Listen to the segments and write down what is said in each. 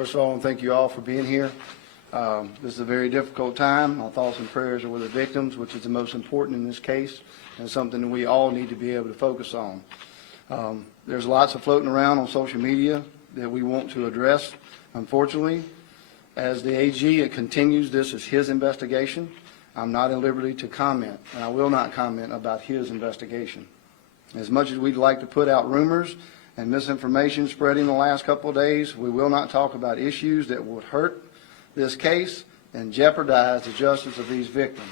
First of all, I want to thank you all for being here. This is a very difficult time. My thoughts and prayers are with the victims, which is the most important in this case, and something that we all need to be able to focus on. There's lots of floating around on social media that we want to address. Unfortunately, as the AG, it continues. This is his investigation. I'm not at liberty to comment, and I will not comment about his investigation. As much as we'd like to put out rumors and misinformation spreading the last couple of days, we will not talk about issues that would hurt this case and jeopardize the justice of these victims.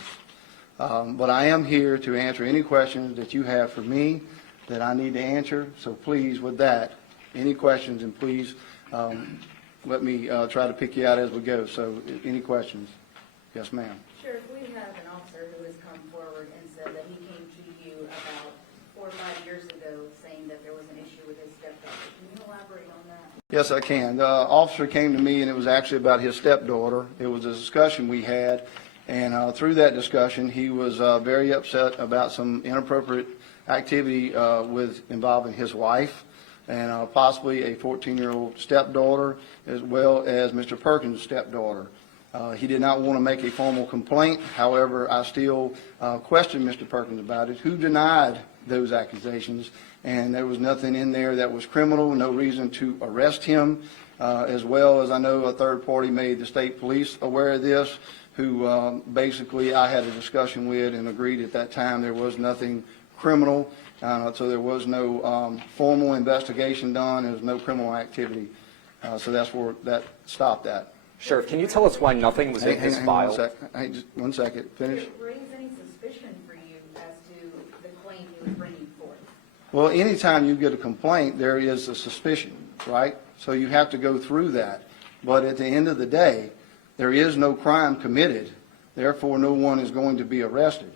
But I am here to answer any questions that you have for me that I need to answer. So please, with that, any questions, and please let me try to pick you out as we go. So any questions? Yes, ma'am. Sheriff, we have an officer who has come forward and said that he came to you about 4 or 5 years ago saying that there was an issue with his stepdaughter. Can you elaborate on that? Yes, I can. The officer came to me, and it was actually about his stepdaughter. It was a discussion we had, and through that discussion, he was very upset about some inappropriate activity involving his wife and possibly a 14-year-old stepdaughter, as well as Mr. Perkins' stepdaughter. He did not want to make a formal complaint. However, I still questioned Mr. Perkins about it, who denied those accusations, and there was nothing in there that was criminal, no reason to arrest him, as well as I know a third party made the state police aware of this, who basically I had a discussion with and agreed at that time there was nothing criminal, so there was no formal investigation done, there was no criminal activity, so that's where that stopped that. Sheriff, can you tell us why nothing was in his file? Just 1 second. Finish. Did it raise any suspicion for you as to the claim he was bringing forth? Well, anytime you get a complaint, there is a suspicion, right? So you have to go through that. But at the end of the day, there is no crime committed. Therefore, no one is going to be arrested.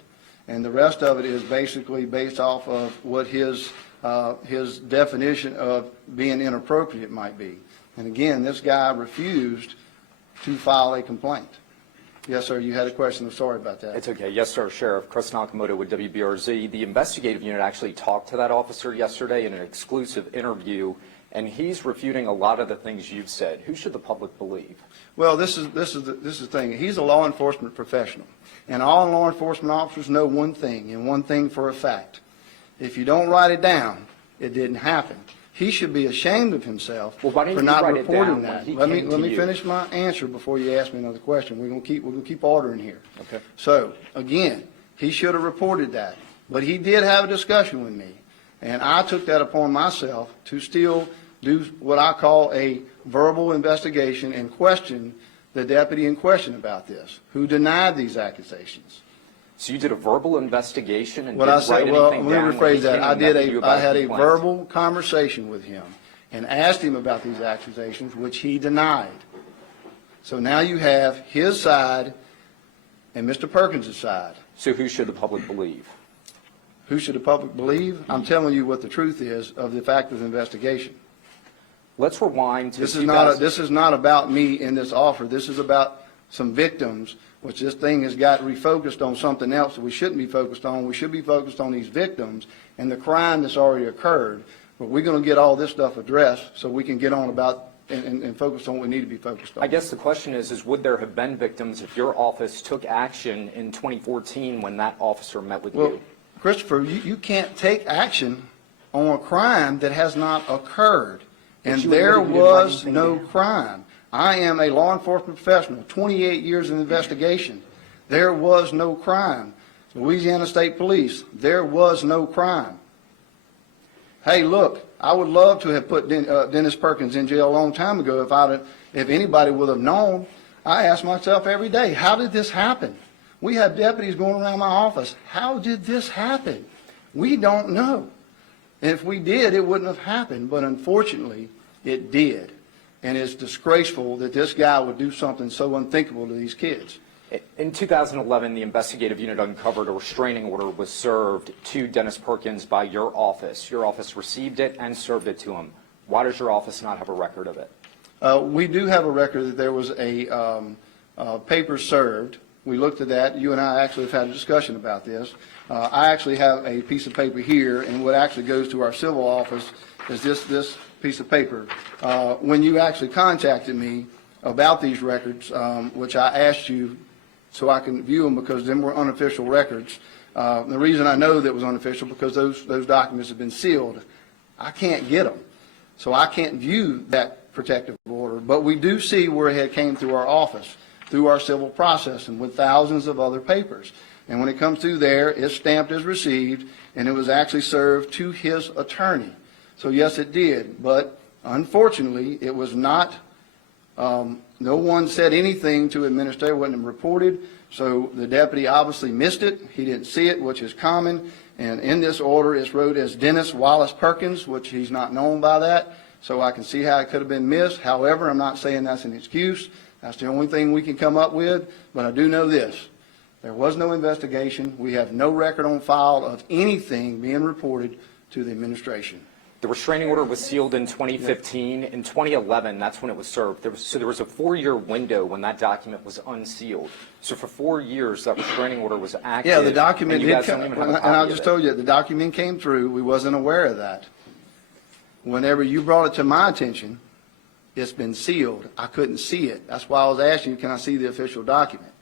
And the rest of it is basically based off of what his definition of being inappropriate might be. And again, this guy refused to file a complaint. Yes, sir, you had a question. I'm sorry about that. It's okay. Yes, sir. Sheriff Chris Nakamoto with WBRZ. The investigative unit actually talked to that officer yesterday in an exclusive interview, and he's refuting a lot of the things you've said. Who should the public believe? Well, this is the thing. He's a law enforcement professional, and all law enforcement officers know one thing, and one thing for a fact. If you don't write it down, it didn't happen. He should be ashamed of himself for not reporting that. Let me finish my answer before you ask me another question. We're going to keep order in here. Okay. So again, he should have reported that, but he did have a discussion with me, and I took that upon myself to still do what I call a verbal investigation and question the deputy in question about this, who denied these accusations. So you did a verbal investigation and What didn't I said, write anything well, down? let me rephrase that. I had a complaint? verbal conversation with him and asked him about these accusations, which he denied. So now you have his side and Mr. Perkins' side. So who should the public believe? Who should the public believe? I'm telling you what the truth is of the fact of the investigation. Let's rewind to This is not about me in this offer. This is about some victims, which this thing has got refocused on something else that we shouldn't be focused on. We should be focused on these victims and the crime that's already occurred. But we're going to get all this stuff addressed so we can get on about and focus on what we need to be focused on. I guess the question is would there have been victims if your office took action in 2014 when that officer met with you? Christopher, you can't take action on a crime that has not occurred. And there was no crime. I am a law enforcement professional, 28 years in investigation. There was no crime. Louisiana State Police, there was no crime. Hey, look, I would love to have put Dennis Perkins in jail a long time ago if anybody would have known. I ask myself every day, how did this happen? We have deputies going around my office. How did this happen? We don't know. And if we did, it wouldn't have happened. But unfortunately, it did. And it's disgraceful that this guy would do something so unthinkable to these kids. In 2011, the investigative unit uncovered a restraining order was served to Dennis Perkins by your office. Your office received it and served it to him. Why does your office not have a record of it? We do have a record that there was a paper served we looked at that. You and I actually have had a discussion about this. I actually have a piece of paper here, and what actually goes to our civil office is this piece of paper. When you actually contacted me about these records, which I asked you so I can view them because them were unofficial records. The reason I know that it was unofficial because those documents have been sealed. I can't get them, so I can't view that protective order. But we do see where it had came through our office, through our civil process, and with thousands of other papers. And when it comes through there, it's stamped as received, and it was actually served to his attorney. So yes, it did, but unfortunately, it was not. No one said anything to administrator, wasn't reported, so the deputy obviously missed it. He didn't see it, which is common, and in this order it's wrote as Dennis Wallace Perkins, which he's not known by that, so I can see how it could have been missed. However, I'm not saying that's an excuse. That's the only thing we can come up with, but I do know this. There was no investigation. We have no record on file of anything being reported to the administration. The restraining order was sealed in 2015. In 2011, that's when it was served. There was a 4-year window when that document was unsealed. So for 4 years, that restraining order was active. Yeah, the document and you did guys don't come, even have a and copy I of just it. told you, the document came through. We wasn't aware of that. Whenever you brought it to my attention, it's been sealed. I couldn't see it. That's why I was asking you, can I see the official document?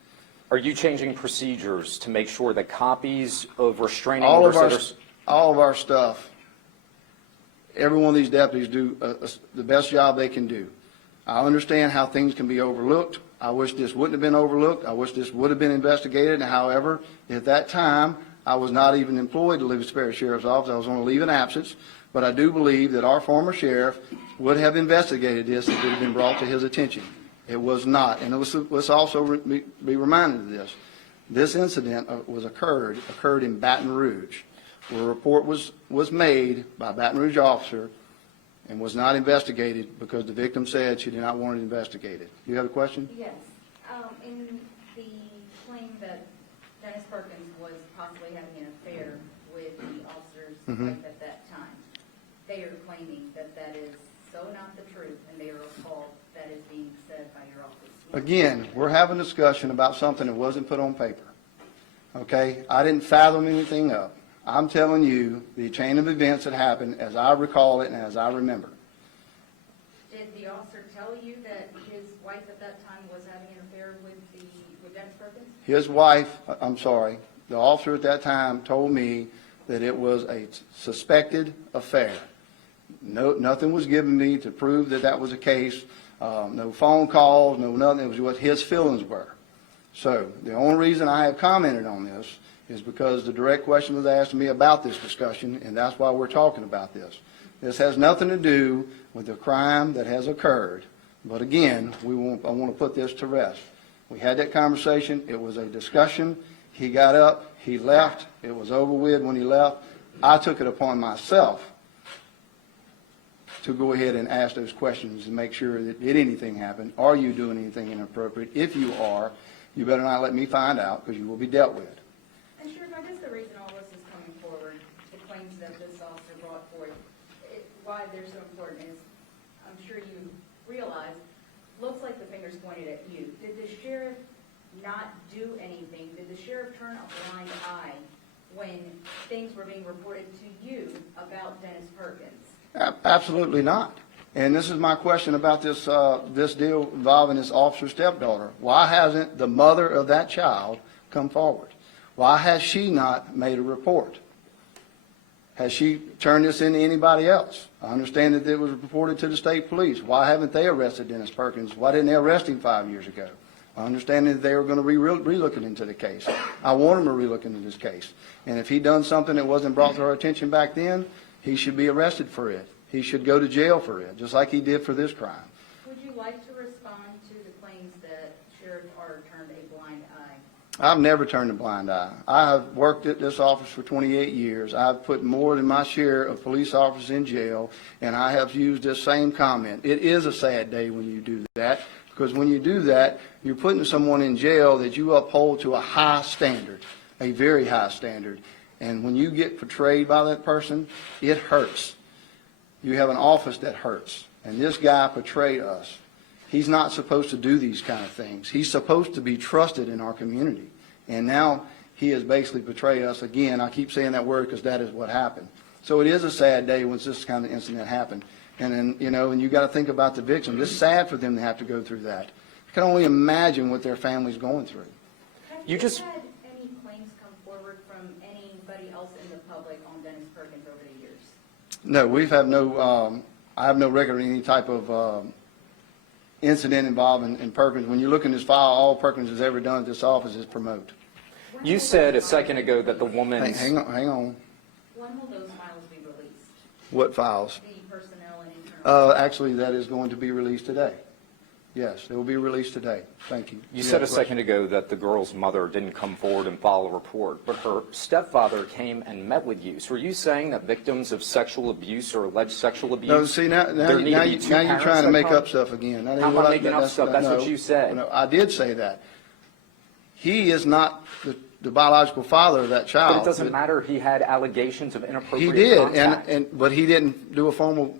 Are you changing procedures to make sure that copies of restraining All of orders our stuff, every one of these deputies do the best job they can do. I understand how things can be overlooked. I wish this wouldn't have been overlooked. I wish this would have been investigated. However, at that time, I was not even employed at the Livingston Parish Sheriffs Office. I was on a leave in absence. But I do believe that our former sheriff would have investigated this if it had been brought to his attention. It was not. And let's also be reminded of this. This incident occurred in Baton Rouge, where a report was made by a Baton Rouge officer and was not investigated because the victim said she did not want it investigated. You have a question? Yes. In the claim that Dennis Perkins was possibly having an affair with the officer's wife at that time, they are claiming that that is so not the truth, and they are appalled that is being said by your office. Again, we're having a discussion about something that wasn't put on paper. Okay? I didn't fathom anything up. I'm telling you the chain of events that happened as I recall it and as I remember. Did the officer tell you that his wife at that time was having an affair with Dennis Perkins? His wife, I'm sorry, the officer at that time told me that it was a suspected affair. No, nothing was given me to prove that that was the case. No phone calls, no nothing. It was what his feelings were. So the only reason I have commented on this is because the direct question was asked of me about this discussion, and that's why we're talking about this. This has nothing to do with the crime that has occurred. But again, I want to put this to rest. We had that conversation. It was a discussion. He got up. He left. It was over with when he left. I took it upon myself to go ahead and ask those questions and make sure that did anything happen? Are you doing anything inappropriate? If you are, you better not let me find out because you will be dealt with. And Sheriff, I guess the reason all this is coming forward, the claims that this officer brought forth, why they're so important is, I'm sure you realize, looks like the finger's pointed at you. Did the sheriff not do anything? Did the sheriff turn a blind eye when things were being reported to you about Dennis Perkins? Absolutely not. And this is my question about this this deal involving this officer's stepdaughter. Why hasn't the mother of that child come forward? Why has she not made a report? Has she turned this into anybody else? I understand that it was reported to the state police. Why haven't they arrested Dennis Perkins? Why didn't they arrest him 5 years ago? I understand that they were going to be re-looking into the case. I want them to re-look into this case. And if he'd done something that wasn't brought to our attention back then, he should be arrested for it. He should go to jail for it, just like he did for this crime. Would you like to respond to the claims that Sheriff Carter turned a blind eye? I've never turned a blind eye. I have worked at this office for 28 years. I've put more than my share of police officers in jail, and I have used this same comment. It is a sad day when you do that, because when you do that, you're putting someone in jail that you uphold to a high standard, a very high standard. And when you get portrayed by that person, it hurts. You have an office that hurts. And this guy portrayed us. He's not supposed to do these kind of things. He's supposed to be trusted in our community. And now he has basically betrayed us again. I keep saying that word because that is what happened. So it is a sad day when this kind of incident happened. And then, and you got to think about the victim. It's sad for them to have to go through that. I can only imagine what their family's going through. Have You just- had any claims come forward from anybody else in the public on Dennis Perkins over the years? No, I have no record of any type of incident involving in Perkins. When you look in this file, all Perkins has ever done at this office is promote. You said a second ago that the woman's... Hang on. When will those files be released? What files? The personnel and internal? Actually, that is going to be released today. Yes, it will be released today. Thank you. You said a second ago that the girl's mother didn't come forward and file a report, but her stepfather came and met with you. So are you saying that victims of sexual abuse or alleged sexual abuse, No, see, now there need to be two you're parents trying to that make come? up stuff again. That ain't I'm what not making up stuff. That's what you said. No, I did say that. He is not the biological father of that child. But it doesn't matter. He had allegations of He inappropriate did, contact. but he didn't do a formal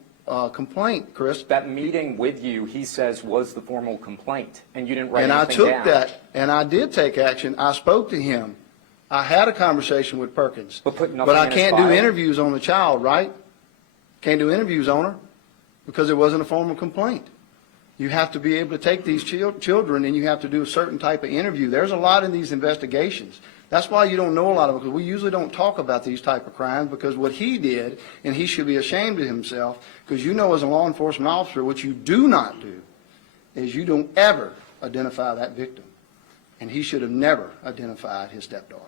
complaint, Chris. That meeting with you, he says, was the formal complaint, and you didn't write And I anything took down. that, and I did take action. I spoke to him. I had a conversation with Perkins. But put nothing But I in his can't do file? interviews on the child, right? Can't do interviews on her because it wasn't a formal complaint. You have to be able to take these children and you have to do a certain type of interview. There's a lot in these investigations. That's why you don't know a lot of it, because we usually don't talk about these type of crimes, because what he did, and he should be ashamed of himself, because as a law enforcement officer, what you do not do is you don't ever identify that victim. And he should have never identified his stepdaughter.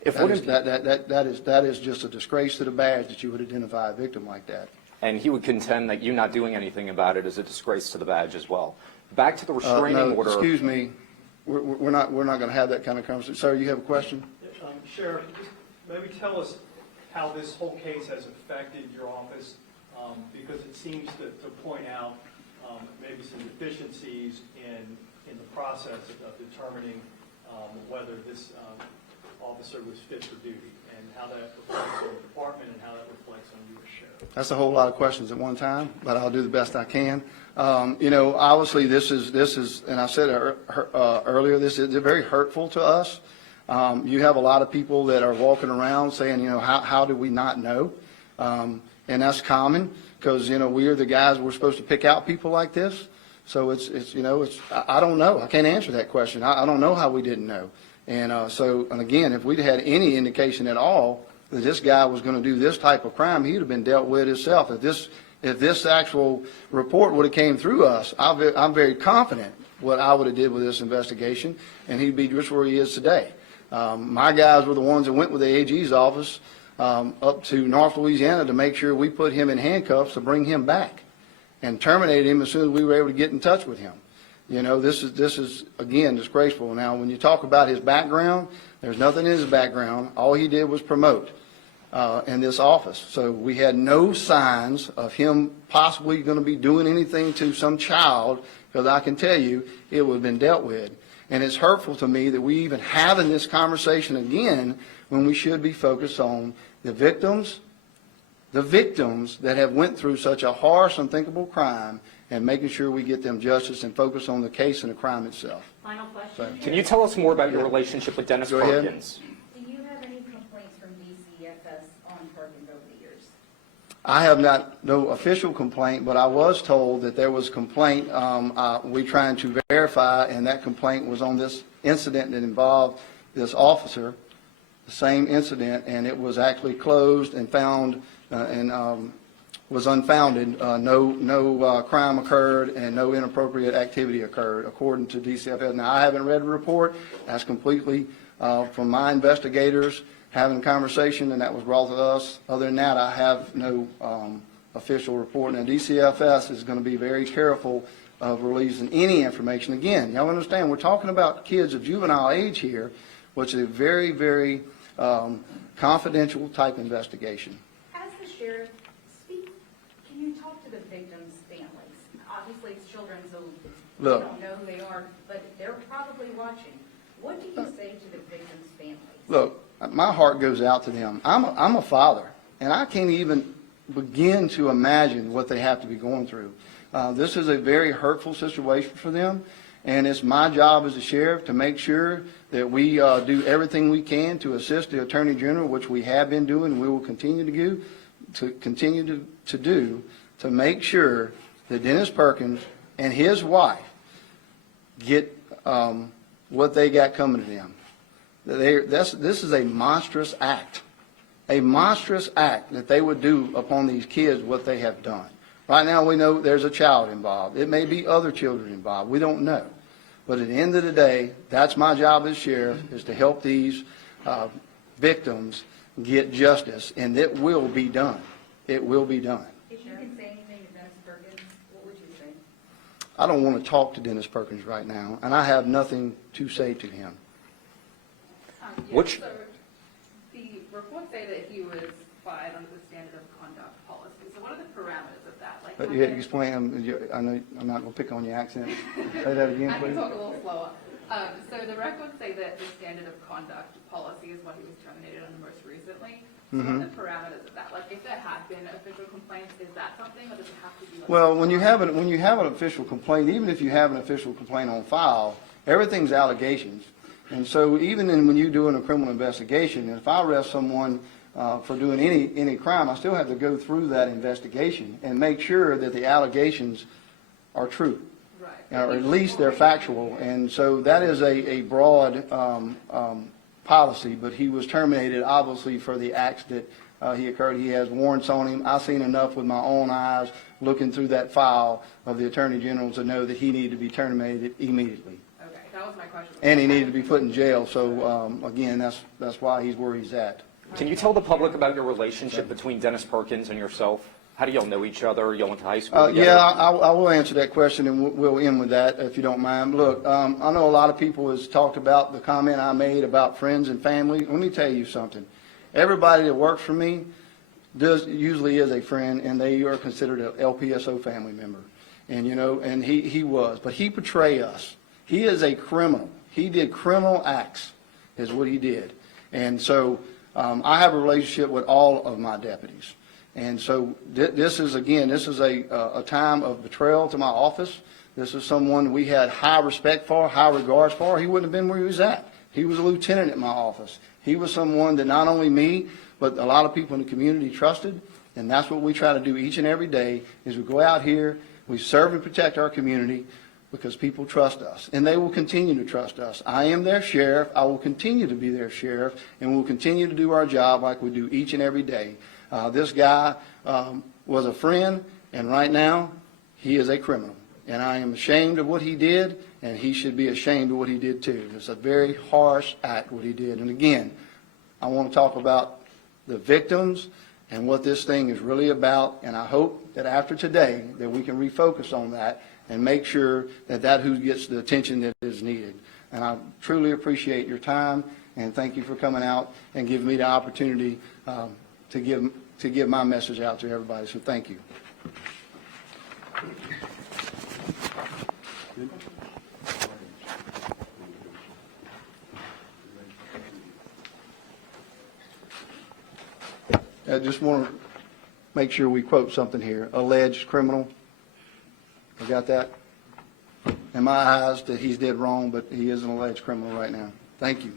If That wouldn't- that is just a disgrace to the badge that you would identify a victim like that. And he would contend that you not doing anything about it is a disgrace to the badge as well. Back to the restraining No, order. excuse me, we're not going to have that kind of conversation. Sir, you have a question? Sheriff, just maybe tell us how this whole case has affected your office, because it seems to point out maybe some deficiencies in the process of determining whether this officer was fit for duty, and how that reflects on the department and how that reflects on you as sheriff. That's a whole lot of questions at one time, but I'll do the best I can. Obviously, this is, and I said earlier, this is very hurtful to us. You have a lot of people that are walking around saying, how do we not know? And that's common, because, we are the guys, we're supposed to pick out people like this. So I don't know. I can't answer that question. I don't know how we didn't know. And again, if we'd had any indication at all that this guy was going to do this type of crime, he'd have been dealt with himself. If this actual report would have came through us, I'm very confident what I would have did with this investigation, and he'd be just where he is today. My guys were the ones that went with the AG's office up to North Louisiana to make sure we put him in handcuffs to bring him back and terminate him as soon as we were able to get in touch with him. This is again disgraceful. Now, when you talk about his background, there's nothing in his background. All he did was promote in this office. So we had no signs of him possibly going to be doing anything to some child, because I can tell you it would have been dealt with. And it's hurtful to me that we even having this conversation again when we should be focused on the victims that have went through such a harsh, unthinkable crime, and making sure we get them justice and focus on the case and the crime itself. Final question. Can you tell us more about your relationship with Dennis Go ahead. Perkins? Do you have any complaints from DCFS on Perkins over the years? I have no official complaint, but I was told that there was a complaint we trying to verify, and that complaint was on this incident that involved this officer, the same incident, and it was actually closed and found was unfounded. No crime occurred and no inappropriate activity occurred, according to DCFS. Now, I haven't read the report. That's completely from my investigators having a conversation, and that was brought to us. Other than that, I have no official report. Now, DCFS is going to be very careful of releasing any information. Again, y'all understand, we're talking about kids of juvenile age here, which is a very, very confidential type investigation. As the sheriff, can you talk to the victims' families? Obviously, it's children, so we Look. don't know who they are, but they're probably watching. What do you say to the victims' families? Look, my heart goes out to them. I'm a father, and I can't even begin to imagine what they have to be going through. This is a very hurtful situation for them, and it's my job as a sheriff to make sure that we do everything we can to assist the Attorney General, which we have been doing, and we will continue to do, to make sure that Dennis Perkins and his wife get what they got coming to them. This is a monstrous act that they would do upon these kids what they have done. Right now we know there's a child involved. It may be other children involved. We don't know. But at the end of the day, that's my job as sheriff, is to help these victims get justice, and it will be done. It will be done. If you can say anything to Dennis Perkins, what would you say? I don't want to talk to Dennis Perkins right now, and I have nothing to say to him. Which- So the reports say that he was fired under the standard of conduct policy. So what are the parameters of that? Like, But you explain, I know I'm not going to pick on your accent. Say that again, I can please. talk a little slower. So the records say that the standard of conduct policy is what he was terminated under most recently. So what are the parameters of that? Like, if there had been official complaints, is that something, or does it have to be? Like, Well, when you have an official complaint, even if you have an official complaint on file, everything's allegations. And so even when you're doing a criminal investigation, if I arrest someone for doing any crime, I still have to go through that investigation and make sure that the allegations are true, right. or at least they're factual. And so that is a broad policy, but he was terminated obviously for the acts that he occurred. He has warrants on him. I've seen enough with my own eyes looking through that file of the Attorney General to know that he needed to be terminated immediately. Okay, that was my question. And he needed to be put in jail, so, again, that's why he's where he's at. Can you tell the public about your relationship between Dennis Perkins and yourself? How do y'all know each other? Y'all went to high school together? Yeah, I will answer that question, and we'll end with that, if you don't mind. Look, I know a lot of people has talked about the comment I made about friends and family. Let me tell you something. Everybody that works for me usually is a friend, and they are considered an LPSO family member. And, and he was. But he betrayed us. He is a criminal. He did criminal acts, is what he did. And so I have a relationship with all of my deputies. And so this is a time of betrayal to my office. This is someone we had high respect for, high regards for. He wouldn't have been where he was at. He was a lieutenant at my office. He was someone that not only me, but a lot of people in the community trusted. And that's what we try to do each and every day, is we go out here, we serve and protect our community, because people trust us, and they will continue to trust us. I am their sheriff. I will continue to be their sheriff, and we'll continue to do our job like we do each and every day. This guy was a friend, and right now, he is a criminal. And I am ashamed of what he did, and he should be ashamed of what he did too. It's a very harsh act, what he did. And again, I want to talk about the victims and what this thing is really about, and I hope that after today, that we can refocus on that and make sure that who gets the attention that is needed. And I truly appreciate your time, and thank you for coming out and giving me the opportunity to give my message out to everybody. So thank you. I just want to make sure we quote something here. Alleged criminal. I got that? In my eyes, that he's dead wrong, but he is an alleged criminal right now. Thank you.